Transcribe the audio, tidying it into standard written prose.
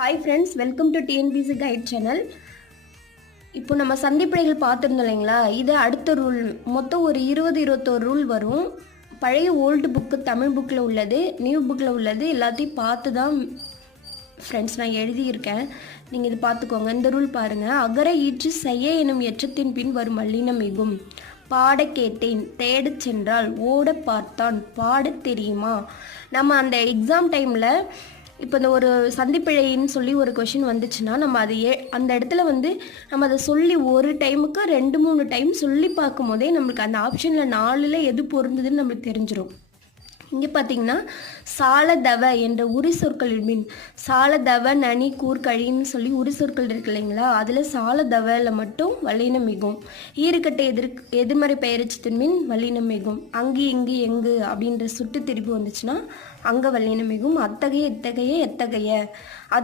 Hi friends, welcome to TNPSC guide channel. இப்போ நம்ம சந்திப்பிழைகள் பார்த்துருந்தோம் இல்லைங்களா? இது அடுத்த ரூல். மொத்தம் ஒரு 21 ரூல் வரும். பழைய ஓல்டு புக்கு தமிழ் புக்கில் உள்ளது, நியூ புக்கில் உள்ளது எல்லாத்தையும் பார்த்து தான் ஃப்ரெண்ட்ஸ் நான் எழுதியிருக்கேன். நீங்கள் இது பார்த்துக்கோங்க. இந்த ரூல் பாருங்கள். அகர ஈற்று செய்ய எனும் எச்சத்தின் பின் வரும் வல்லினம் மிகும். பாட கேட்டேன், தேடச் சென்றால், ஓட பார்த்தான், பாடத் தெரியுமா? நம்ம அந்த எக்ஸாம் டைமில் இப்போ இந்த ஒரு சந்திப்பிழைன்னு சொல்லி ஒரு கொஷின் வந்துச்சுன்னா நம்ம அது அந்த இடத்துல நம்ம அதை சொல்லி ஒரு டைமுக்கு 2-3 டைம் சொல்லி பார்க்கும் போதே நம்மளுக்கு அந்த ஆப்ஷனில் 4ல் எது பொருந்ததுன்னு நம்மளுக்கு தெரிஞ்சிடும். இங்கே பார்த்தீங்கன்னா சாலதவ என்ற உரி சொற்களின் மீன் சாலதவ நனி கூர்கழின்னு சொல்லி உரி சொற்கள் இருக்கு இல்லைங்களா? அதில் சாலதவல மட்டும் வல்லினம் மிகும். ஈறுகட்டை எதிர்மறை பெயரச்சத்தின் மீன் வல்லினம் மிகும். அங்கு இங்கு எங்கு அப்படின்ற சுட்டு திருப்பி வந்துச்சுன்னா அங்கே வல்லினம் மிகும். அத்தகைய இத்தகைய எத்தகைய அதை